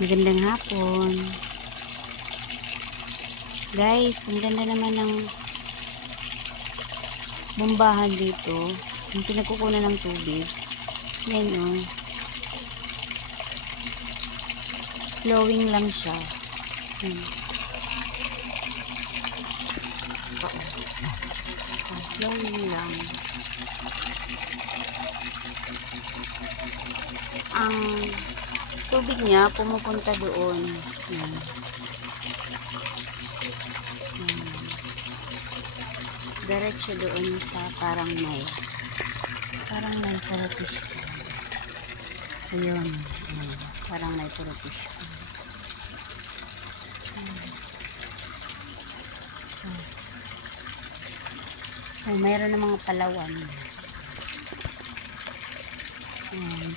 Magandang hapon. Guys, ang ganda naman ng bombahan dito. Yung pinagkukunan ng tubig. Yan o. Flowing lang siya. Flowing lang. Ang tubig niya pumupunta doon. Yan. Diretso doon sa parang may purutish. Ayun. Parang may purutish. Mayroon ng mga palawan.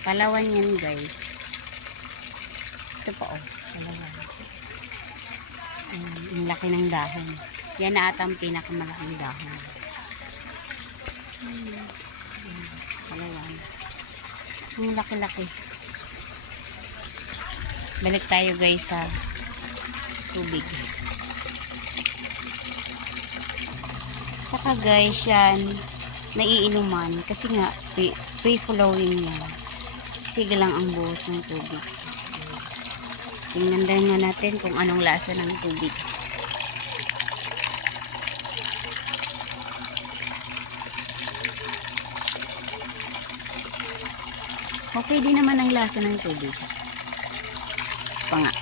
Palawan yan guys. Ito pa palawan. Ang laki ng dahon. Yan na ata ang pinakamalaking dahon. Palawan. Ang laki-laki. Balik tayo guys sa tubig. Tsaka guys yan, naiinuman kasi nga free-flowing yan. Sige lang ang buhos ng tubig. Tingnan din nga natin kung anong lasa ng tubig. Okay din naman ang lasa ng tubig. Pa nga.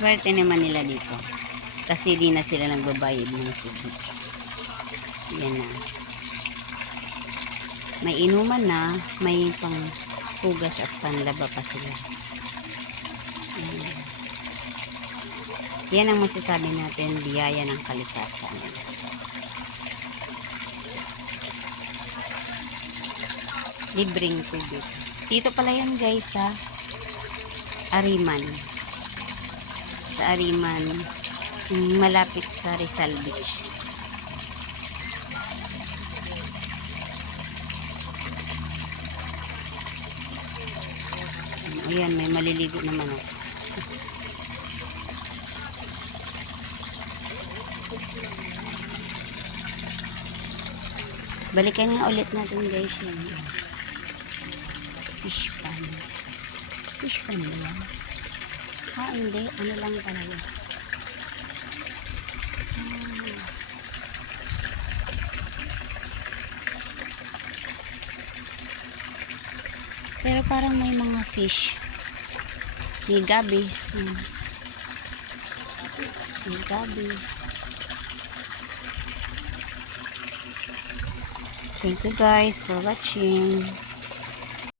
Swerte naman nila dito. Kasi di na sila nagbabayad ng tubig. Yan na. May inuman na, may pang hugas at panlaba pa sila. Yan ang masasabi natin, biyaya ng kalikasan. Libreng tubig. Dito pala yan guys sa Ariman. Sa Ariman, malapit sa Rizal Beach. Ayan, may maliligo naman ako. Balikan nga ulit natin guys yan. Fish pan. Fish pan ba yan? Hindi. Ano lang talaga. Pero parang may mga fish. May gabi. May gabi. Thank you guys for watching.